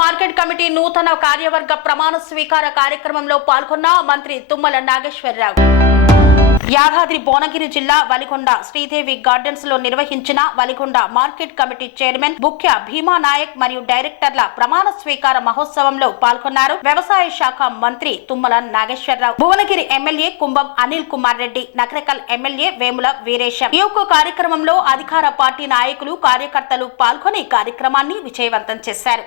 Market committee నూతన కార్యవర్గ ప్రమాణ స్వీకార కార్యక్రమంలో పాల్గొన్న మంత్రి తుమ్మల నాగేశ్వరరావు. యాదాద్రి భువనగిరి జిల్లా వలిగొండ శ్రీదేవి గార్డెన్స్లో నిర్వహించిన వలిగొండ మార్కెట్ కమిటీ చైర్మన్ ముఖ్య భీమా నాయక్ మరియు డైరెక్టర్ల ప్రమాణ స్వీకార మహోత్సవంలో పాల్గొన్నారు వ్యవసాయ శాఖ మంత్రి Tummala Nageswararao. Bhuvanagiri MLA Kumbham Anil Kumar Reddy Nakrekal MLA Vemula Veeresham. ఈ యొక్క కార్యక్రమంలో అధికార పార్టీ నాయకులు కార్యకర్తలు పాల్గొని కార్యక్రమాన్ని విజయవంతం చేశారు.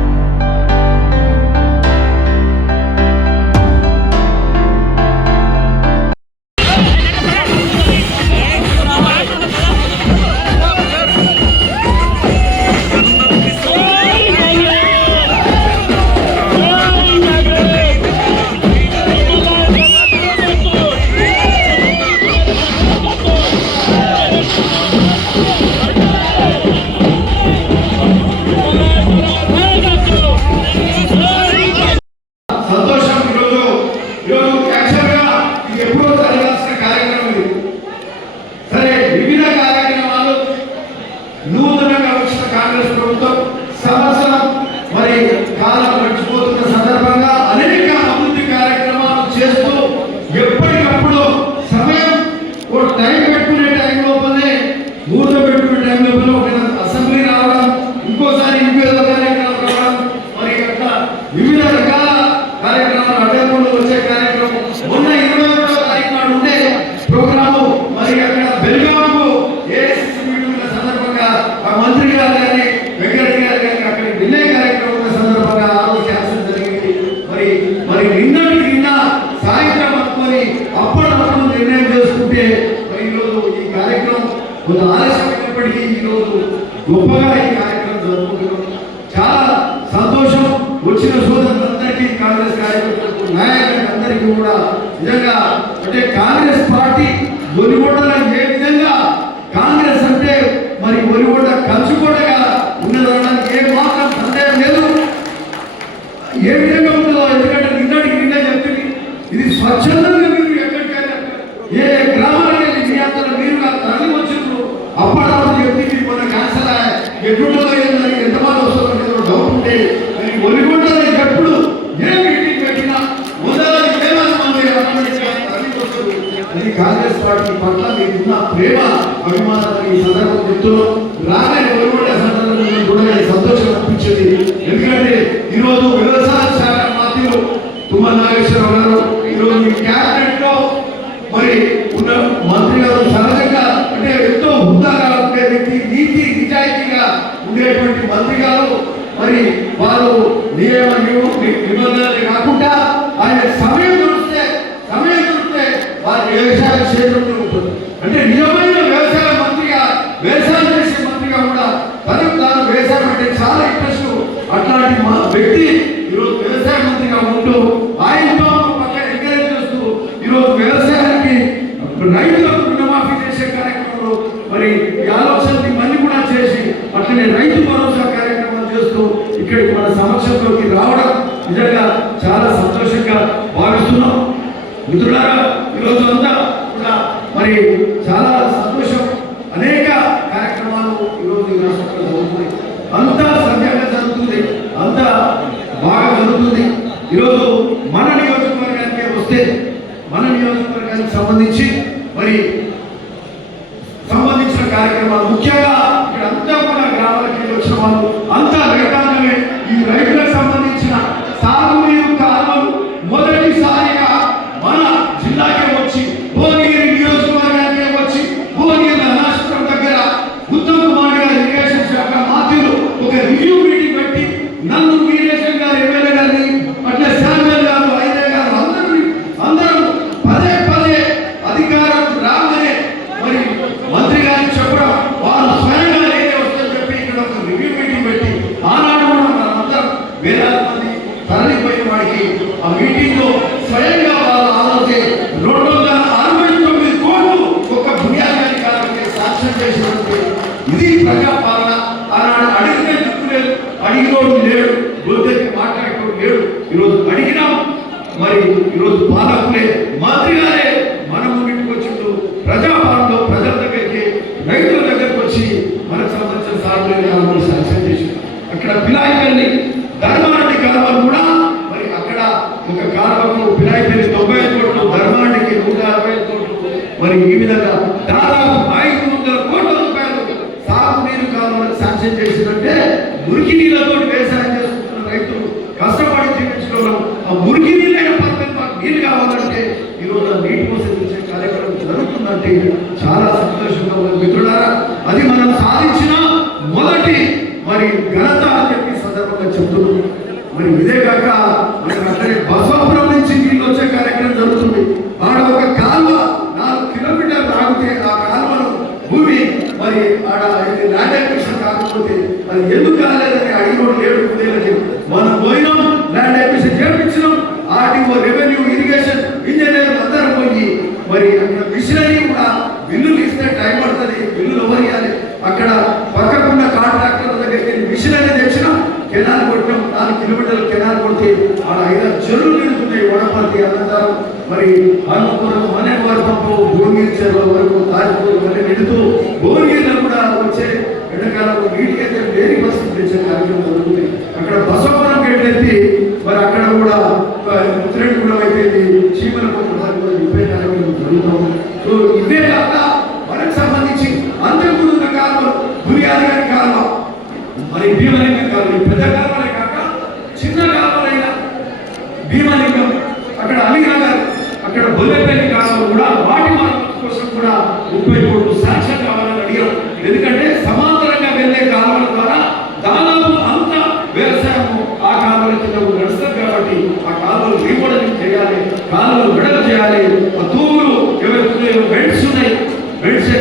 저는 వ్యక్తి ఈరోజు వ్యవసాయ మంత్రిగా ఉంటూ ఆయనతో పక్కన ఎంకరేజ్ చేస్తూ ఈరోజు వ్యవసాయానికి రైతులకు రుణమాఫీ చేసే కార్యక్రమంలో మరి ఈ ఆలోచనని మళ్ళీ కూడా చేసి అట్లనే రైతు భరోసా కార్యక్రమాలు చేస్తూ ఇక్కడికి మన సమక్షంలోకి రావడం నిజంగా చాలా సంతోషంగా భావిస్తున్నాం. మిత్రులారా ఈరోజు అంతా కూడా మరి చాలా సంతోషం. అనేక కార్యక్రమాలు ఈరోజు ఈ రాష్ట్రంలో జరుగుతున్నాయి. అంతా అడిగినోడు లేడు బుద్ధి రోజు లేడు. ఈరోజు అడిగినాం మరి ఈరోజు పాలకులే మాదిరిగానే మనం ఇంటికి వచ్చిండు. ప్రజాపాలనలో ప్రజల దగ్గరికి రైతుల దగ్గరికి వచ్చి మనకు సంబంధించిన సార్లు శాంక్షన్ చేసి అక్కడ పిలాయిపల్లి ధర్మారెడ్డి కాలువ కూడా మరి అక్కడ ఒక కాలువకు పిలాయిపల్లి తొంభై ఐదు కోట్లు ధర్మారెడ్డికి నూట యాభై ఐదు కోట్లు. మరి ఈ విధంగా దాదాపు ఐదు వందల కోట్ల రూపాయలు సాగు నీరు కావాలని శాంక్షన్ చేసినట్టే మురికి నీళ్ళ అది ఎందుకు కాలేదని అడిగినోడు లేడు ఉదయాలకి మనం పోయినాం ల్యాండ్ అక్విజిషన్ చేపించినాం ఆర్టీఓ రెవెన్యూ ఇరిగేషన్ ఇంజనీర్ అందరం పోయి మరి అక్కడ మిషనరీ కూడా బిల్లులు ఇస్తే టైం పడుతుంది బిల్లులు ఎవరు ఇవ్వాలి? అక్కడ పక్కకున్న కాంట్రాక్టర్ల దగ్గరికి మిషనరీ తెచ్చినాం కెనాల్ కొట్టినాం నాలుగు కిలోమీటర్లు కెనాల్ కొడితే ఆడ ఐదారు చెరువులు నిండుతున్నాయి వడపల్లి అనంతరం. మరి అన్నపురం మనేవారి పంపు భువనగిరి చెరువు వరకు తాజ్పూర్ మళ్ళీ నిండుతూ భువనగిరిలో కూడా వచ్చే ఎండాకాలంలో నీటికైతే అయితే వేరే బస్సులు తెచ్చే కార్యక్రమం జరుగుతుంది అక్కడ బసవపురం గేట్లు ఎత్తి మరి అక్కడ కూడా ముత్రేడు కూడా అయిపోయింది చీమల కొట్టు కూడా ఇవే కార్యక్రమం జరుగుతాం సో ఇవే కాక మనకు సంబంధించి అంతకుముందు ఉన్న కాలం బురియాది గారి కాలం మరి భీమలింగం కాలం ఈ పెద్ద కాలమే కాక చిన్న కాలమైన భీమలింగం అక్కడ అలీనగర్ అక్కడ బొల్లెపల్లి కాలం కూడా వాటి మార్పుల కోసం కూడా ముప్పై కోట్లు శాంక్షన్ కావాలని అడిగాం ఎందుకంటే సమాంతరంగా వెళ్ళే కాలువల ద్వారా దాదాపు అంత వ్యవసాయం ఆ కాలువల కింద నడుస్తుంది కాబట్టి ఆ కాలువలు రీమోడలింగ్ చేయాలి కాలువలు విడత చేయాలి ఆ తూములు ఎవరికి బెడ్స్ ఉన్నాయి బెడ్స్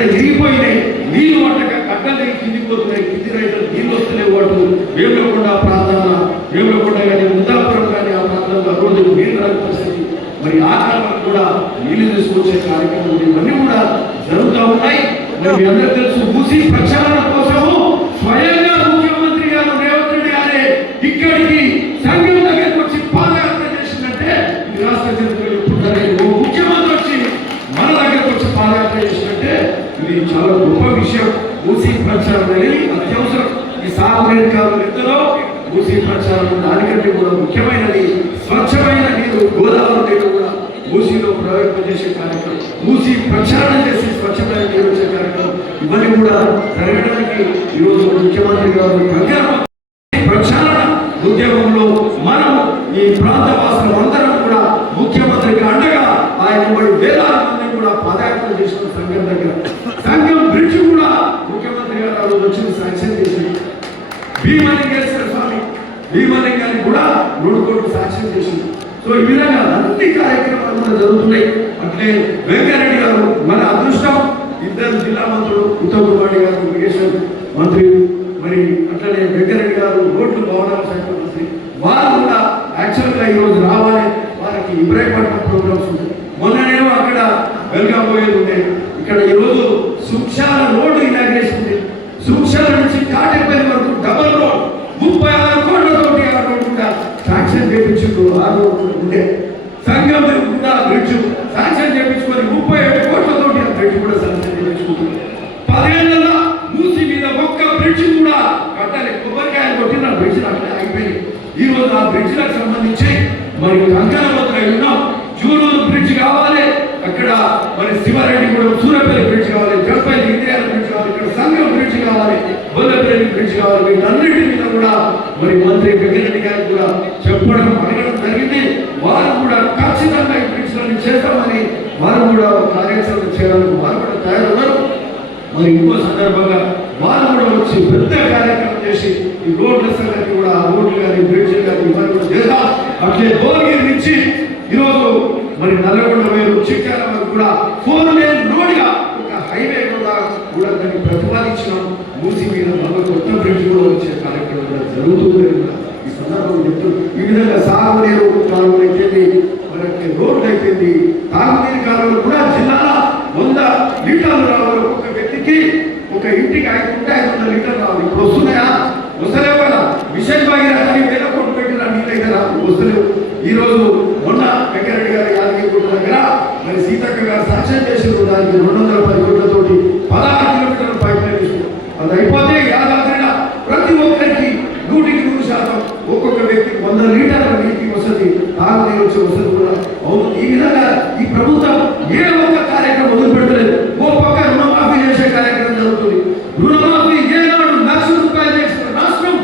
అక్కడక్కడ ఇరిగిపోయినాయి నీళ్ళు పట్టక కట్టలు కిందికి పోతున్నాయి కింది రైతులు నీళ్ళు వస్తలేవు వాటి వేములకొండ ప్రాంతాల వేములకొండ కానీ ముద్దాపురం కానీ ఆ ప్రాంతంలో రోజు నీళ్ళు రాని పరిస్థితి మరి ఆ కాలంలో కూడా నీళ్ళు తీసుకొచ్చే కార్యక్రమం ఇవన్నీ కూడా జరుగుతూ ఉన్నాయి మరి మీ అందరూ తెలుసు మూసి ప్రక్షాళన కోసము స్వయంగా ముఖ్యమంత్రి గారు రేవంత్ రెడ్డి గారే ఇక్కడికి సంఘం దగ్గరికి వచ్చి పాదయాత్ర చేసిందంటే ఈ రాష్ట్ర చరిత్రలో ఎప్పుడు జరగలేదు. ఓ ముఖ్యమంత్రి వచ్చి మన దగ్గరకు వచ్చి పాదయాత్ర చేసినట్టే ఇది చాలా గొప్ప విషయం మూసీ ప్రచారం అనేది అత్యవసరం ఈ సాగునీరు కాలం ఎంతలో మూసీ ప్రచారం దానికంటే కూడా ముఖ్యమైనది స్వచ్ఛమైన నీరు గోదావరి నీరు కూడా మూసీలో ప్రయోగింపజేసే కార్యక్రమం మూసీ ప్రచారం చేసి స్వచ్ఛమైన నీరు వచ్చే కార్యక్రమం ఇవన్నీ కూడా జరగడానికి ఈరోజు ముఖ్యమంత్రి గారు ప్రచారణ ఉద్యమంలో మనం ఈ ప్రాంత వాసులు అందరం కూడా ముఖ్యమంత్రికి అండగా ఆయన మరి వేలాది మంది కూడా పాదయాత్ర చేసిన సంఘం దగ్గర. సంఘం బ్రిడ్జ్ కూడా ముఖ్యమంత్రి గారు ఆ రోజు వచ్చి శాంక్షన్ చేసి భీమలింగేశ్వర స్వామి భీమలింగాన్ని కూడా రెండు కోట్లు సాక్ష్యం చేసింది. సో ఈ విధంగా అన్ని కార్యక్రమాలు కూడా జరుగుతున్నాయి. అట్లే వెంకరెడ్డి గారు మన అదృష్టం ఇద్దరు జిల్లా మంత్రులు ఉత్తమ్ కుమార్ గారు వెంకటేశ్వర్ మంత్రి మరి అట్లనే వెంకరెడ్డి గారు రోడ్లు భవనాల శాఖ మంత్రి వారు కూడా యాక్చువల్గా ఈరోజు రావాలి వారికి ఇబ్రాహీంపట్నం ప్రోగ్రామ్స్ ఉంటాయి మొన్ననేమో అక్కడ వెల్గా పోయేది ఉండే ఇక్కడ ఈరోజు సుక్షాల రోడ్డు ఇనాగ్రేషన్ ఉంది సుక్షాల నుంచి కాటేపల్లి వరకు డబల్ రోడ్ ముప్పై ఆరు కోట్లతోటి ఆ రోడ్డు కూడా శాంక్షన్ చేయించుకు ఆ రోడ్డు ఉండే సంఘం కూడా బ్రిడ్జ్ శాంక్షన్ చేయించుకొని ముప్పై ఏడు కోట్లతోటి ఆ బ్రిడ్జ్ కూడా శాంక్షన్ చేయించుకుంటుంది పదేళ్ళలో మూసి మీద ఒక్క బ్రిడ్జ్ కూడా కట్టాలి కొబ్బరికాయలు కొట్టిన బ్రిడ్జ్ అట్లా అయిపోయింది ఈ రోజు ఆ బ్రిడ్జ్లకు సంబంధించి మరి కంకణబద్ర ఉన్నాం జూలూరు బ్రిడ్జ్ కావాలి అక్కడ మరి శివారెడ్డి కూడా సూరపల్లి బ్రిడ్జ్ కావాలి జడపల్లి ఇండియాల బ్రిడ్జ్ కావాలి ఇక్కడ సంగం బ్రిడ్జ్ కావాలి బొల్లపల్లి బ్రిడ్జ్ కావాలి వీటన్నిటి మీద కూడా మరి మంత్రి వెంకరెడ్డి గారికి కూడా చెప్పడం అడగడం జరిగింది వారు కూడా ఖచ్చితంగా ఈ బ్రిడ్జ్లను చేస్తామని వారు కూడా కార్యాచరణ చేయడానికి వారు కూడా తయారున్నారు మరి ఇంకో సందర్భంగా వారు కూడా వచ్చి పెద్ద కార్యక్రమం చేసి ఈ రోడ్ల సంగతి కూడా రోడ్లు కానీ బ్రిడ్జ్ కానీ ఇవన్నీ కూడా చేద్దాం అట్లే భువనగిరి నుంచి ఈరోజు మరి నల్లగొండ వేరు చిక్కాల వరకు కూడా ఫోర్ లేన్ రోడ్గా ఒక హైవే కూడా కూడా దాన్ని ప్రతిపాదించినాం. మూసి మీద మరొక కొత్త బ్రిడ్జ్ కూడా వచ్చే కార్యక్రమం కూడా జరుగుతుంది. ఈ సందర్భంగా చెప్తూ ఈ విధంగా సాగునీరు కాలువలు అయిపోయింది మనకి రోడ్లు అయిపోయింది. తాగునీరు కాలువలు కూడా జిల్లాలో వంద లీటర్లు రావాలి. ఒక వ్యక్తికి ఒక ఇంటికి ఐదు ఉంటే ఐదు వందల లీటర్లు రావాలి. ఇప్పుడు వస్తున్నాయా? వస్తలేవు కదా విషయం భాగీరథి వేల కోట్లు పెట్టిన నీళ్ళ దగ్గర వస్తలేవు. ఈ రోజు మొన్న వెంకరెడ్డి గారి యాదగిరి గుట్ట దగ్గర మరి సీతక్క గారు సాక్ష్యం చేసిన దానికి రెండు వందల పది కోట్లతోటి పదహారు కిలోమీటర్ల పైప్ లైన్ ఇస్తున్నాం అది అయిపోతే యాదాద్రిన ప్రతి ఒక్కరికి నూటికి నూరు శాతం ఒక్కొక్క వ్యక్తికి వంద లీటర్ల నీటి వసతి తాగునీరు వచ్చే వసతి కూడా అవును. ఈ విధంగా ఈ ప్రభుత్వం ఏ ఒక్క కార్యక్రమం మొదలు పెట్టలేదు ఓ పక్క రుణమాఫీ చేసే కార్యక్రమం జరుగుతుంది. రుణ ఏనాడు లక్ష రూపాయలు చేసిన రాష్ట్రం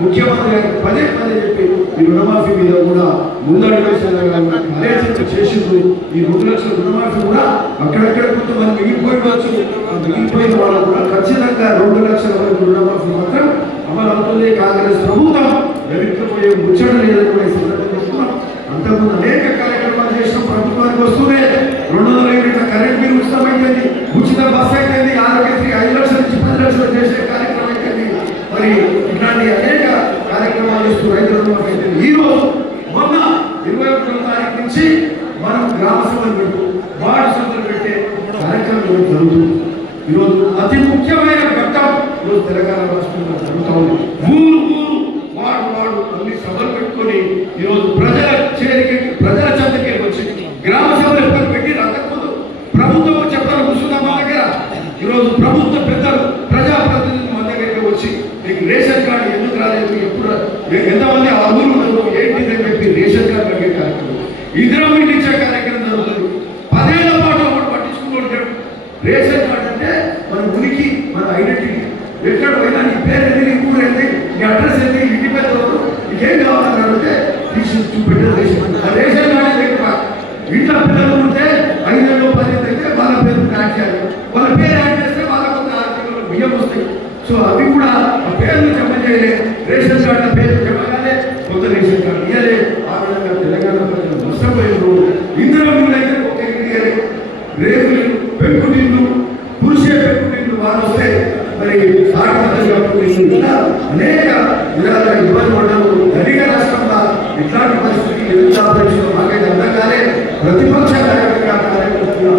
ముఖ్యమంత్రి గారికి పదే పదే చెప్పి ఈ రుణమాఫీ మీద కూడా ముందడుగు వేసేలాగా చేసిండ్రు. ఈ రెండు లక్షల రుణమాఫీ కూడా అక్కడక్కడ కొంతమంది మిగిలిపోయివచ్చు ఆ మిగిలిపోయిన వాళ్ళు కూడా ఖచ్చితంగా రెండు లక్షల వరకు రుణమాఫీ మాత్రం అమలు అవుతుంది. కాంగ్రెస్ ప్రభుత్వం వెనక్కిపోయే ముచ్చట లేదనుకునే కూడా అంతకుముందు అనేక కార్యక్రమాలు చేసిన ప్రభుత్వానికి వస్తూనే రెండు వందల యూనిట్ల కరెంట్ బిల్ ఉచితమైంది ఉచిత బస్సు అయిపోయింది. ఆరోగ్యశ్రీ ఐదు లక్షల నుంచి పది లక్షలు చేసే కార్యక్రమం అయిపోయింది మరి ఇట్లాంటి అనేక కార్యక్రమాలు చేస్తూ రైతుల ఈరోజు మొన్న ఇరవై ఒకటో తారీఖు నుంచి మనం గ్రామ సభలు పెడుతూ వార్డు సభలు పెట్టే కార్యక్రమం జరుగుతుంది ఈరోజు అతి ముఖ్యమైన ఘట్టం ఈరోజు తెలంగాణ రాష్ట్రంలో జరుగుతా ఉంది ఊరు ఊరు వాడు వాడు అన్ని సభలు పెట్టుకొని ఈరోజు ప్రజల చేరికి ప్రజల చెంతకి వచ్చి గ్రామ సభలు ఎప్పుడు పెట్టి అంతకుముందు ప్రభుత్వం చెప్పారు కూర్చున్న మా దగ్గర ఈరోజు ప్రభుత్వ పెద్దలు ప్రజాప్రతినిధులు మన దగ్గరికి వచ్చి మీకు రేషన్ కార్డు ఎందుకు రాలేదు ఎప్పుడు రా- మీకు ఎంతమంది అర్హులు ఉన్నారు ఏంటి అని చెప్పి రేషన్ కార్డు అడిగే కార్యక్రమం ఇద్దరం ఇంటి ఇచ్చే కార్యక్రమం జరుగుతుంది పదేళ్ళ పాటు ఒకటి పట్టించుకుంటుంటాడు రేషన్ కార్డు అంటే మన ఉనికి మన ఐడెంటిటీ ఎక్కడ పోయినా నీ పేరు ఏంది నీ ఊరు ఏంది నీ అడ్రస్ ఏంది ఇంటి పెద్ద ఎవరు నీకేం కావాలని అడిగితే తీసుకు చూపెట్టే మరి ఆడపడుతుగా అనేక విధాలుగా ఇబ్బంది పడ్డాము ధనిక రాష్ట్రంలో ఇట్లాంటి పరిస్థితికి ఎదుర్కోవాల్సిన మాకైతే అర్థం కాలే. ప్రతిపక్ష నాయకుడిగా కార్యకర్తగా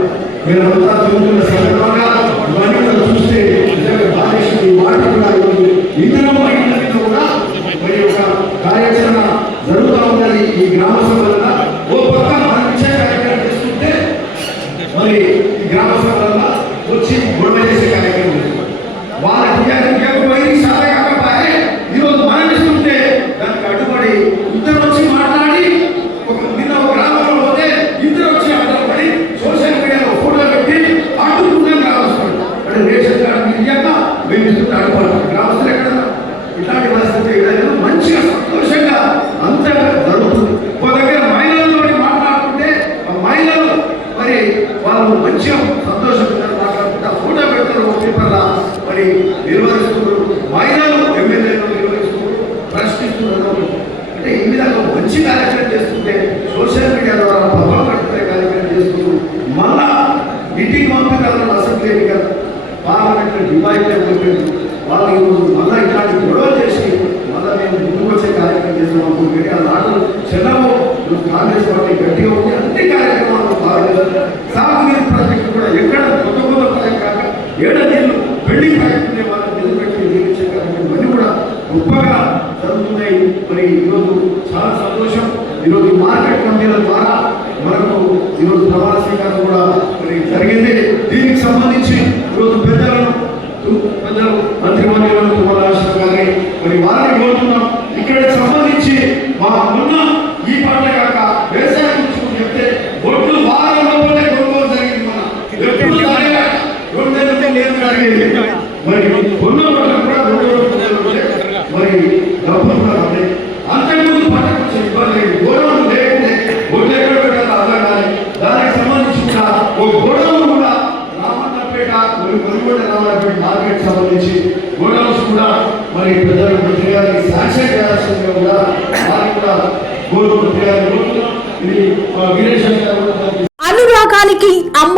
మరి నిర్వహిస్తున్నారు. మహిళలు ఎమ్మెల్యేలు నిర్వహిస్తున్నారు ప్రశ్నిస్తున్నారు అంటే ఈ విధంగా మంచి కార్యక్రమం చేస్తుంటే సోషల్ మీడియా ద్వారా ప్రభావం పడుతున్న కార్యక్రమం చేస్తున్నారు మళ్ళా ఇంటికి పంపించాలని అసెంబ్లీ ఎన్నికలు పార్లమెంట్ డివైడ్ అయిపోయింది వాళ్ళు ఈరోజు మళ్ళా ఇట్లాంటి గొడవ చేసి మళ్ళా మేము ముందుకు వచ్చే కార్యక్రమం చేస్తాం అనుకుంటే ఆ నాటలు చెల్లవు ఈరోజు కాంగ్రెస్ పార్టీ గట్టిగా ఉంది అన్ని కార్యక్రమాలు బాగా సాగునీరు ప్రాజెక్టు కూడా ఎక్కడ కొత్త కొత్త ప్రాజెక్ట్ కాక ఏడ నీళ్ళు బిల్డింగ్ ప్రాజెక్టు వాళ్ళని నిలబెట్టి నిర్మించే కార్యక్రమం ఇవన్నీ కూడా గొప్పగా జరుగుతున్నాయి మరి ఈరోజు చాలా సంతోషం ఈరోజు మార్కెట్ కంపెనీల ద్వారా మనకు ఈరోజు ప్రమాణ స్వీకారం కూడా మరి జరిగింది. దీనికి సంబంధించి ఈరోజు పెద్దలను పెద్దలు మంత్రిమండలి కుమారాశ్వ గారిని మరి వారిని కోరుతున్నాం. ఇక్కడ సంబంధించి మా ఉన్న ఈ పంట కాక వ్యవసాయం గురించి చెప్తే ఒడ్లు వారంలోనే కొనుగోలు జరిగింది మన. ఎప్పుడు లేదు మరి కొన్నాం పంట కూడా రెండు రోజులు మరి డబ్బులు కూడా ఉన్నాయి అంతకుముందు పంటకు వచ్చే ఇబ్బంది లేదు గోడౌన్ లేకుంటే ఒడ్లు ఎక్కడ పెట్టాలో అర్థం కాదు దానికి సంబంధించి కూడా ఒక గోడౌన్ కూడా రామన్నపేట మరి కొనుగోలు రామన్నపేట మార్కెట్ సంబంధించి గోడౌన్స్ కూడా మరి పెద్దలు మంత్రి గారికి శాంక్షన్ చేయాల్సిందిగా కూడా వారికి కూడా కోరుకుంటున్నారు కోరుతున్నాం. ఇది మా వీరేశ్వర గారు కూడా దానికి అనురాగానికి అమ్మ